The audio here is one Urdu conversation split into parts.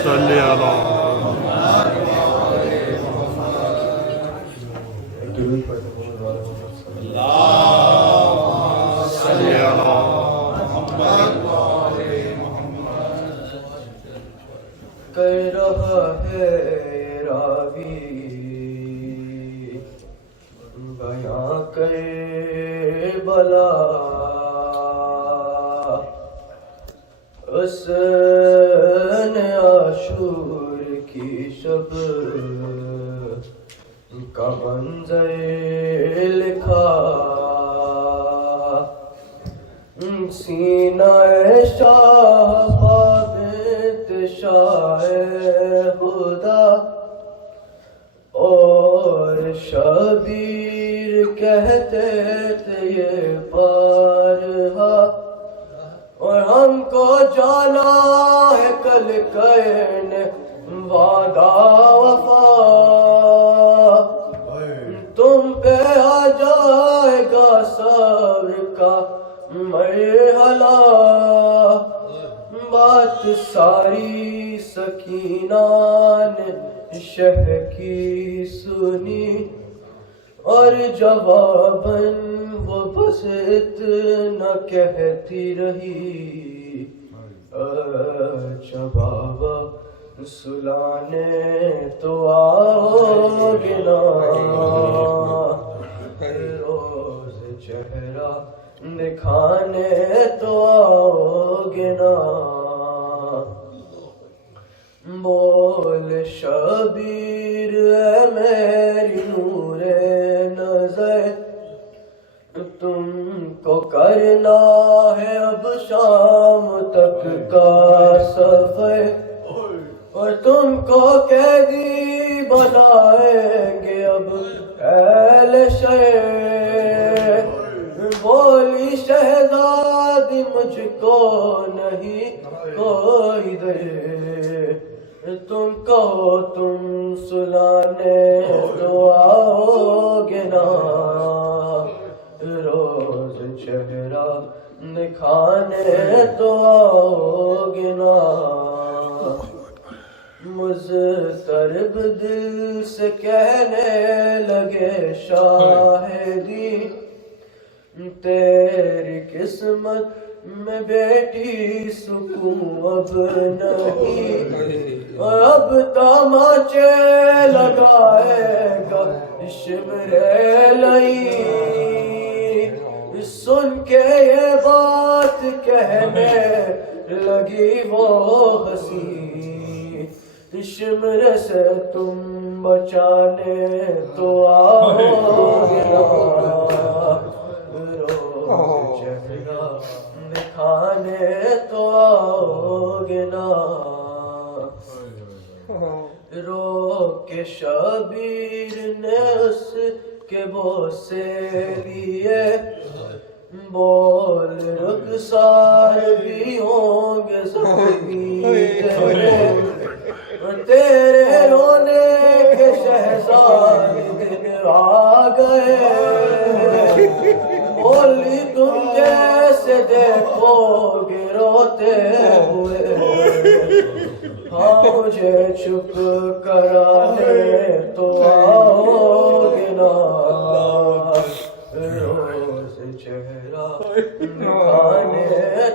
صلی علی صلی علی کہہ رہا ہے راوی بیاں کربلا حسن عاشور کی شب کا منظر لکھا سینہ شاہ بابت شاہ خدا اور شبیر کہتے تھے یہ بارہا اور ہم کو جانا ہے کل کرنے وعدہ وفا تم پہ آ جائے گا صبر کا مرحلہ بات ساری سکینہ نے شہ کی سنی اور جواباً وہ بس اتنا کہتی رہی اچھا بابا سلانے تو آؤ گے نا روز چہرہ دکھانے تو آؤ گے نا بول شبیر اے میری نور نظر تم کو کرنا ہے اب شام تک کا سفر اور تم کو قیدی بنائیں گے اب اہل شہر بولی شہزادی مجھ کو نہیں کوئی در تم کہو تم سلانے تو آؤ گے نا روز چہرہ دکھانے تو آؤ گے نا مضطرب دل سے کہنے لگے شاہدی تیری قسمت میں بیٹی سکون اب نہیں اور اب تماچے لگائے گا شمر لئی سن کے یہ بات کہنے لگی وہ ہنسی شمر سے تم بچانے تو آؤ گے نا روز چہرہ دکھانے تو آؤ گے نا رو کے شبیر نے اس کے بوسے لیے بول رخسار بھی ہوں گے سبھی تیرے رونے کے شہزاد دن آ گئے بولی تم جیسے دیکھو گے روتے ہوئے ہاں مجھے چپ کرانے تو آؤ گے نا روز چہرہ دکھانے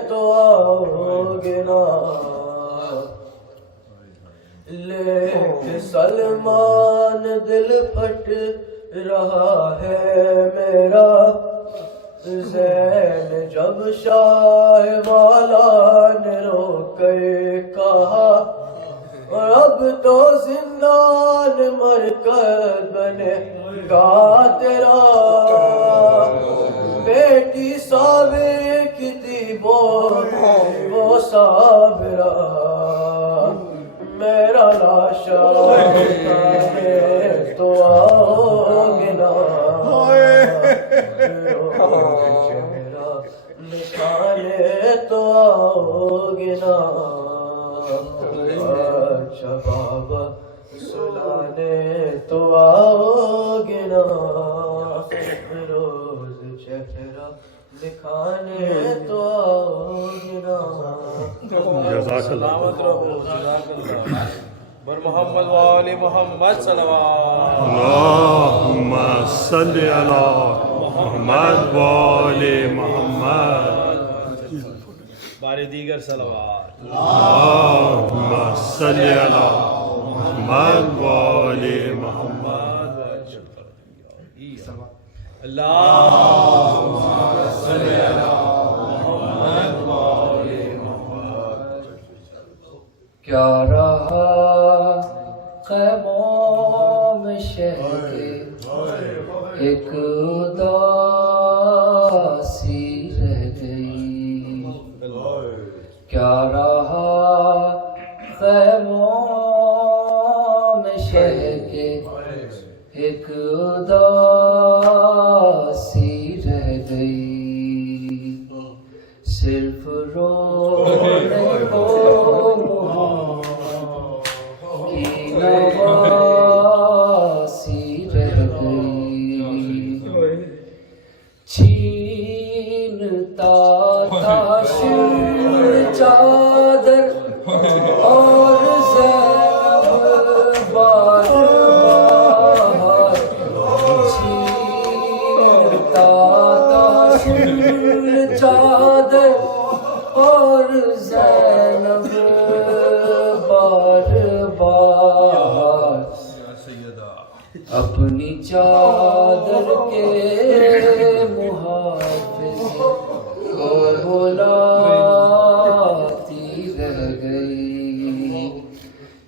تو آؤ گے نا لیکن سلمان دل پھٹ رہا ہے میرا زین جب شاہ والا نے رو کر کہا اور اب تو زندان مرکز بنے گا تیرا بیٹی صابر کی تھی وہ صابرہ میرا لاشا ہے تو آؤ گے نا چہرہ دکھانے تو آؤ گے نا اچھا بابا سلانے تو آؤ گے نا روز چہرہ دکھانے تو آؤ گے نا جزاک اللہ سلامت رہو، جزاک اللہ. بر محمد وآل محمد صلوات. اللہم صلی علی محمد وآل محمد. بار دیگر صلوات. اللہم صلی علی محمد وآل محمد. اللہم صلی علی محمد وآل محمد. کیا رہا خیموں میں شہ کے ایک اداسی رہ گئی. کیا رہا خیموں میں شہ کے ایک اداسی رہ گئی. صرف رونے کو کی نواسی رہ گئی. چھینتا تھا شمع چادر اور زینب بار بار. چھینتا تھا شمع چادر اور زینب بار بار. اپنی چادر کے محافظ کو بلاتی رہ گئی.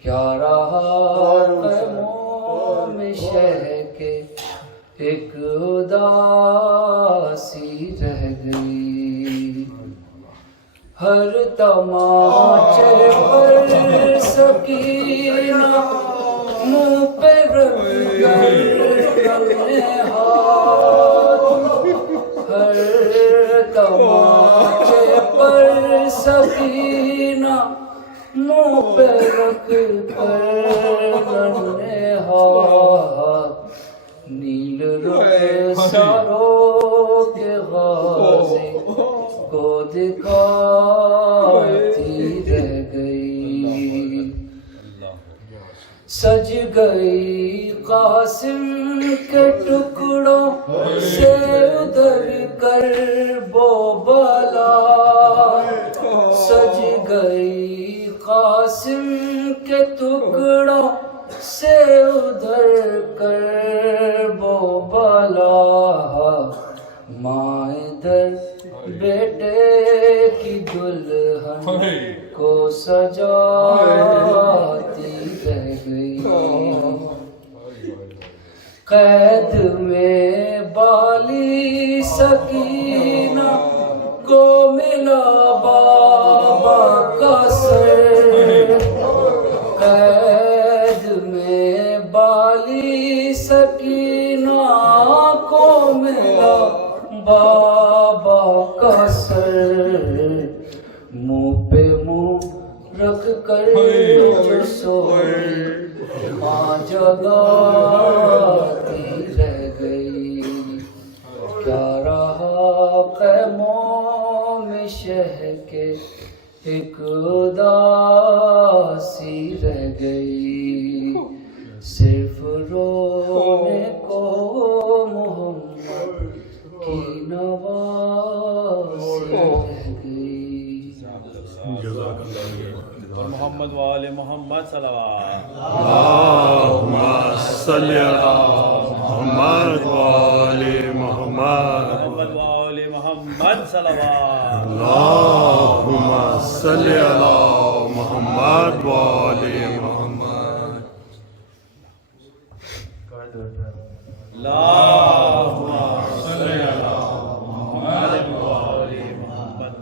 کیا رہا خیموں میں شہ کے ایک اداسی رہ گئی. ہر تماچے پر سکینہ منہ پہ رکھ کر اپنے ہاتھ. ہر تماچے پر سکینہ منہ پہ رکھ کر اپنے ہاتھ. نیل رخساروں کے غازی کو دکھاتی رہ گئی. سج گئی قاسم کے ٹکڑوں سے ادھر کر بو بلا. سج گئی قاسم کے ٹکڑوں سے ادھر کر بو بلا. ماں ادھر بیٹے کی دلہن کو سجاتی رہ گئی. قید میں بالی سکینہ کو ملا بابا کا سر. قید میں بالی سکینہ کو ملا بابا کا سر. منہ پہ منہ رکھ کر جو سوئی ماں جگاتی رہ گئی. کیا رہا خیموں میں شہ کے ایک اداسی رہ گئی. صرف رونے کو محمد کی نواسی رہ گئی. محمد وآل محمد صلوات. اللہم صلی علی محمد وآل محمد. محمد وآل محمد صلوات. اللہم صلی علی محمد وآل محمد. اللہم صلی علی محمد وآل محمد.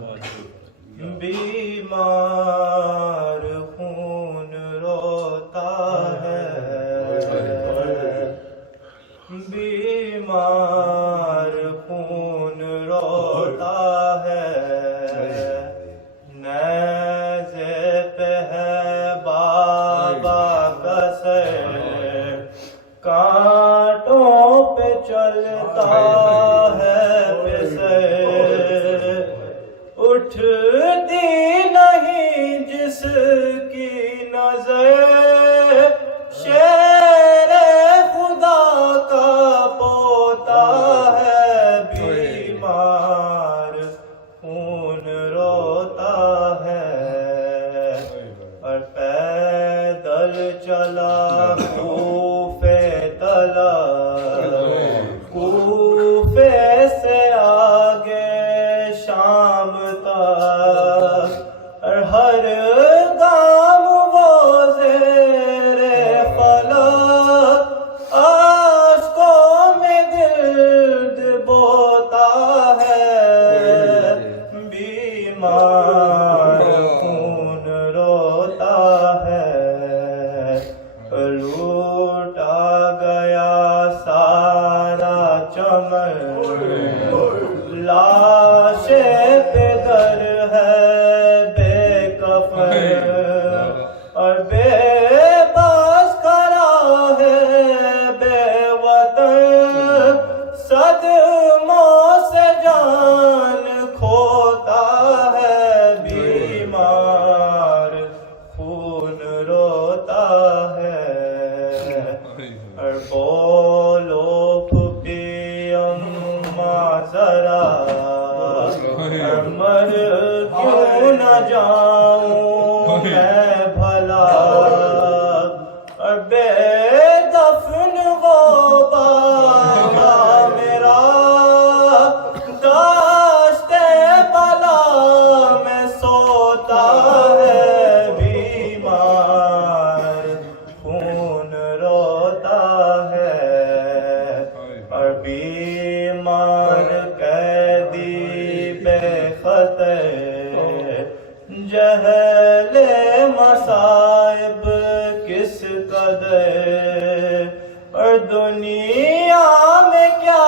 بیمار خون روتا ہے. بیمار خون روتا ہے. نیزے پہ ہے بابا کا سر. کانٹوں پہ چلتا ہے پسر. اٹھتی نہیں اور بے بس کرا ہے بے وطن صدموں سے جان کھوتا ہے بیمار خون روتا ہے اور بولو پھپھی اماں ذرا اور مر کیوں نہ جاؤں میں بھلا اور بے دفن وہ بابا میرا داشتے بلا میں سوتا ہے بیمار خون روتا ہے اور بیمار قیدی بے خطر جہل مصائب کس قدر اور دنیا میں کیا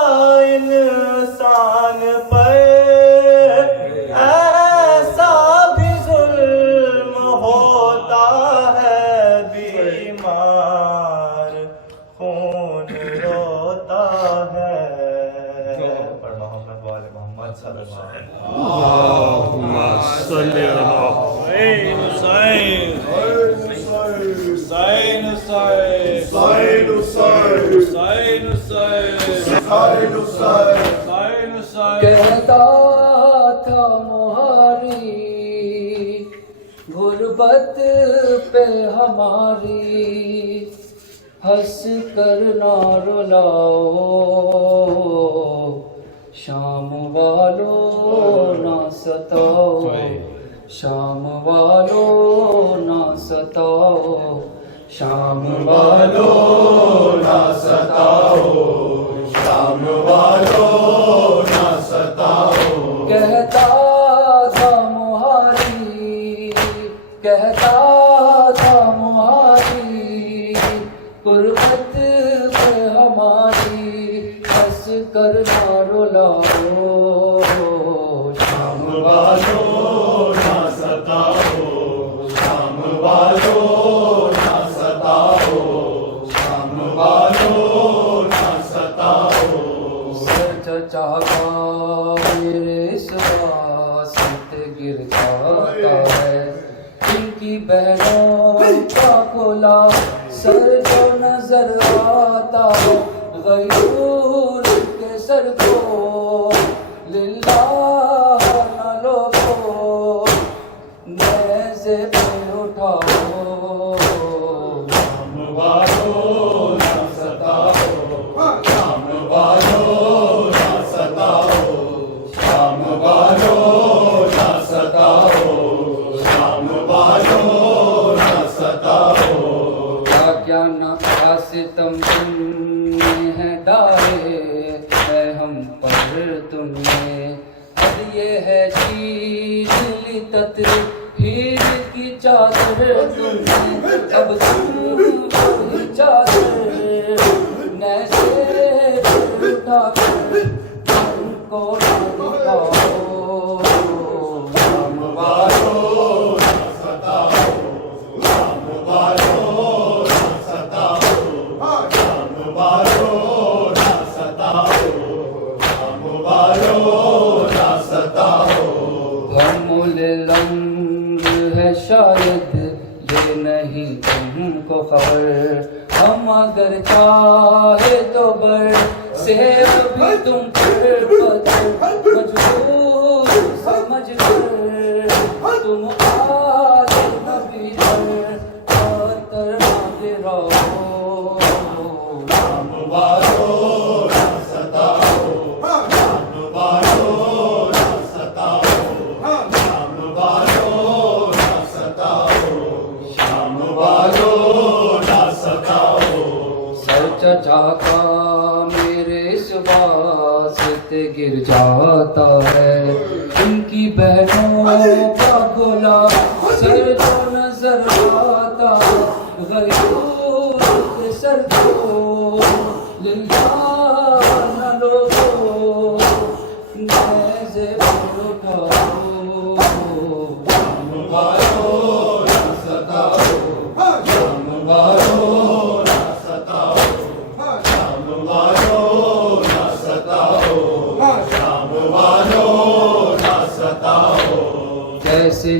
انسان پر ایسا بھی ظلم ہوتا ہے بیمار خون روتا ہے پر محمد والے محمد صلی اللہ علیہ وسلم اللہم صلی اللہ کہتا تھا مہاری غربت پہ ہماری ہنس کر نہ رلاؤ شام والو نہ ستاؤ شام والو نہ ستاؤ شام والو نہ ستاؤ شام والو نہ ستاؤ کہتا تھا مہاری کہتا تھا مہاری غربت پہ ہماری ہنس کر نہ رلاؤ شام والو نہ ستاؤ شام والو نہ ستاؤ شام والو نہ ستاؤ سر چچا میرے سواسط گر جاتا ہے ان کی بہنوں کا کھلا سر جو نظر آتا ہے غیور کے سر کو للہ نہ لوگو نیزے پہ اٹھاؤ شام والو نہ ستاؤ شام والو نہ ستاؤ شام والو نہ ستاؤ شام والو نہ ستاؤ کیا نہ ستم تم نے ہے ڈالے ہے ہم پر تم نے اب یہ ہے چیز لی تطہیر کی چادر تم نے اب تم وہی چادر نیزے اٹھا کر تم کو نہ دکھاؤ شام والو نہ ستاؤ شام والو نہ ستاؤ شام والو نہ ستاؤ شام والو نہ ستاؤ ہم لنگ ہے شاید یہ نہیں تم کو خبر ہم اگر چاہے تو بر سے ابھی تم پر پتھر مجبور سمجھ کر تم آج نبی پر پتھر نہ گراؤ شام والو نہ ستاؤ شام والو نہ ستاؤ شام والو نہ ستاؤ شام والو نہ ستاؤ سر چچا کا میرے اس واسط گر جاتا ہے ان کی بہنوں کا گلا سر جو نظر آتا غیور کے سر کو للہ نہ لوگو نیزے پر اٹھاؤ شام والو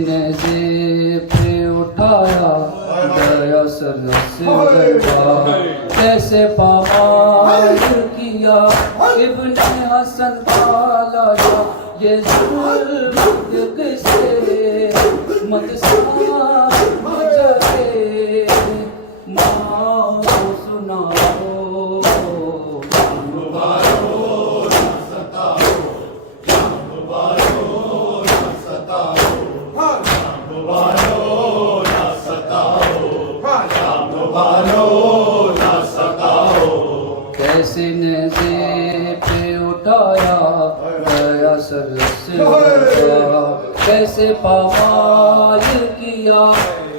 نیزے پہ اٹھایا گیا سرس دربار کیسے پامال کیا ابن حسن کا لایا یہ ظلم کسے مت سمجھ کے ماں کو سناؤ کیسے نیزے پہ اٹھایا گیا سرس دربار کیسے پامال کیا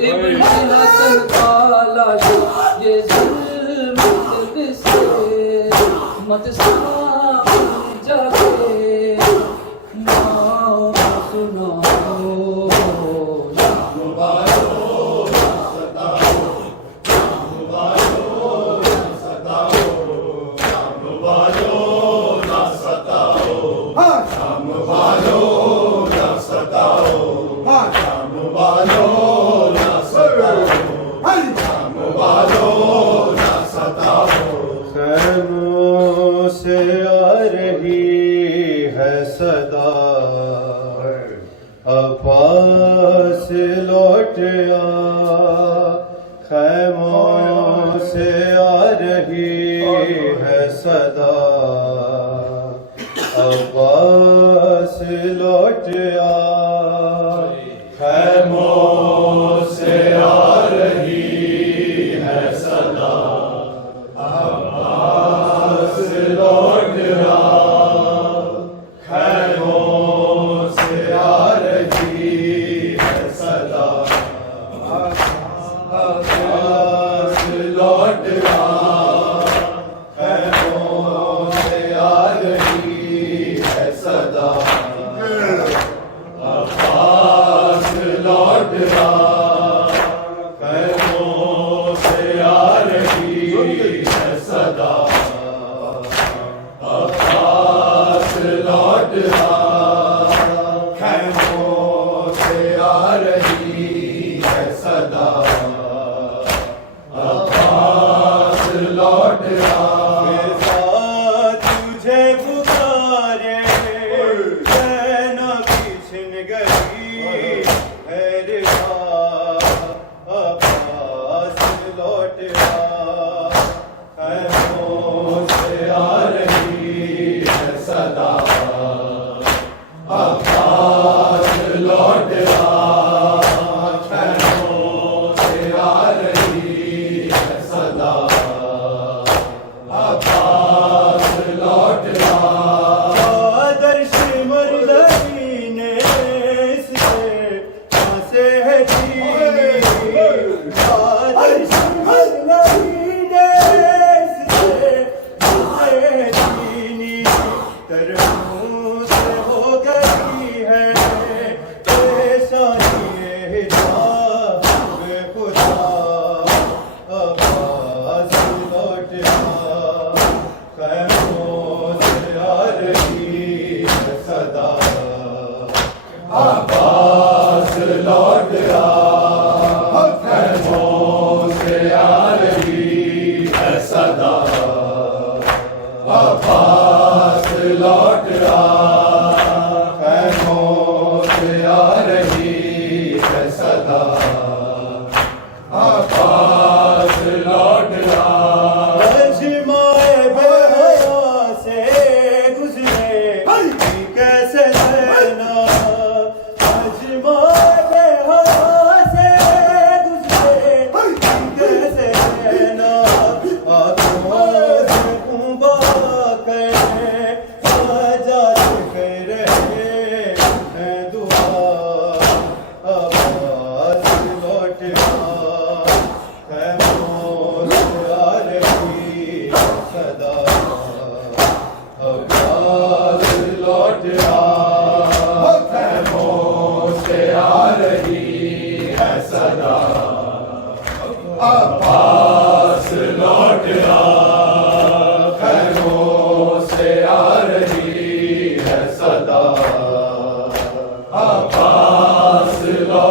ابن حسن کا لایا یہ ظلم کسے مت سمجھ کے ماں سناؤ خیموں سے آ رہی ہے صدا اب پاس لوٹ آ خیموں سے آ رہی ہے صدا اب پاس لوٹ آ خیموں سے آ رہی ہے صدا لوٹ آ خیموں سے آ رہی ہے صدا لوٹ آ خیموں سے آ رہی ہے صدا عباس لوٹ آ خیموں سے آ رہی ہے صدا عباس لوٹ آ خیموں سے آ رہی ہے صدا عباس لوٹ آ تجھے پکارے نہ پیچھن گئی خیر عباس لوٹ آ خیموں سے آ رہی ہے صدا عباس لوٹ آ خیموں سے آ رہی ہے صدا عباس لوٹ آ درش مرزی نے اس سے ہے چینی درش مرزی نے اس سے چینی ترمو سے ہو گئی ہے پیشانی حجاب خدا عباس لوٹ آ خیموں سے آ رہی ہے صدا عباس لوٹ آ خیموں سے آ رہی ہے صدا عباس لوٹ آ خیموں سے آ رہی ہے صدا عباس لوٹ آ اجمائے بے حیا سے گزرے کیسے لینا اجمائے بے حیا سے گزرے کیسے لینا آنکھوں سے خونبا کرے سجاد کر رہے ہیں دعا عباس لوٹ آ خیموں سے آ رہی ہے صدا عباس لوٹ آ خیموں سے آ رہی ہے صدا عباس لوٹ آ خیموں سے آ رہی ہے صدا عباس لوٹ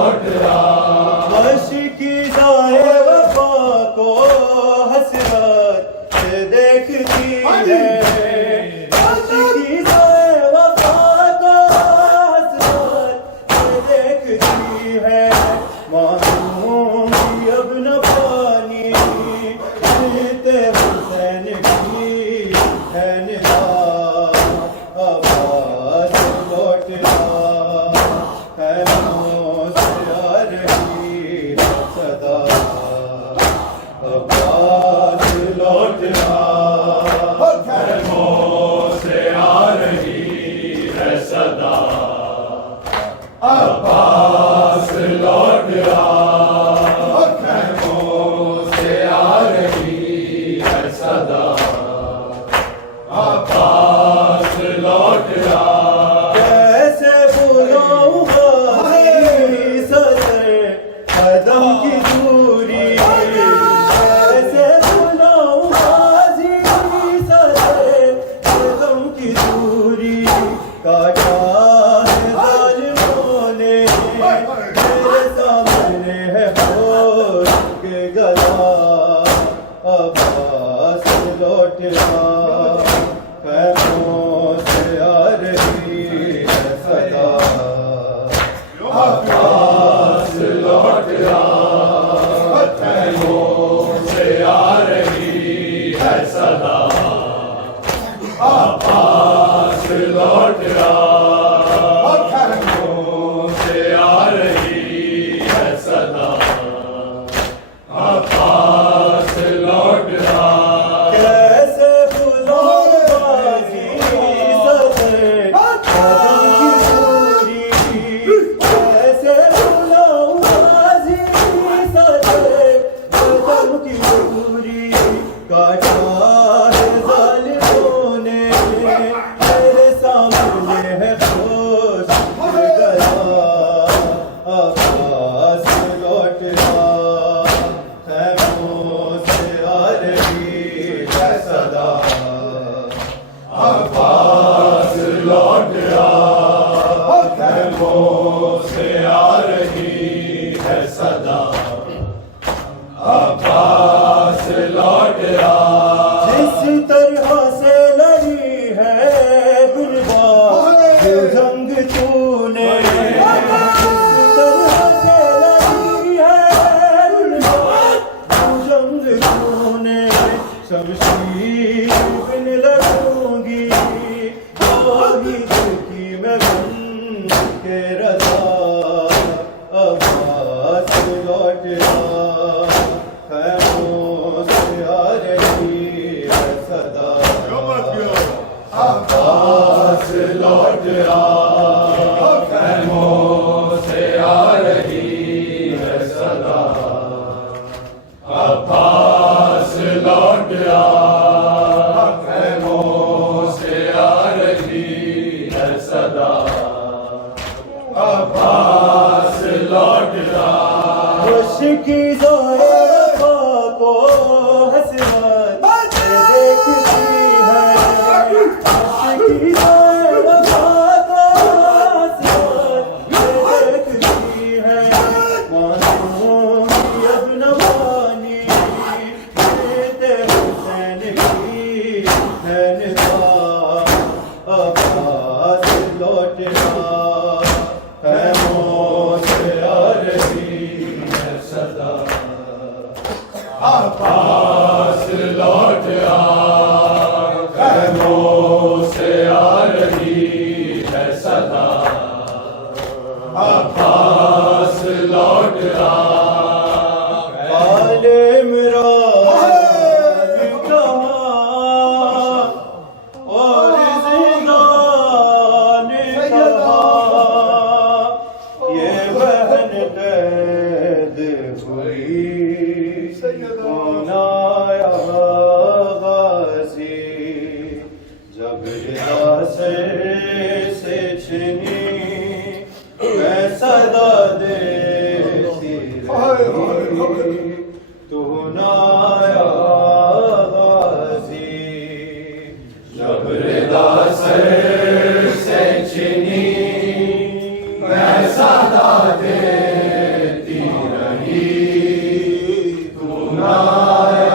Tonight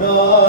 Allah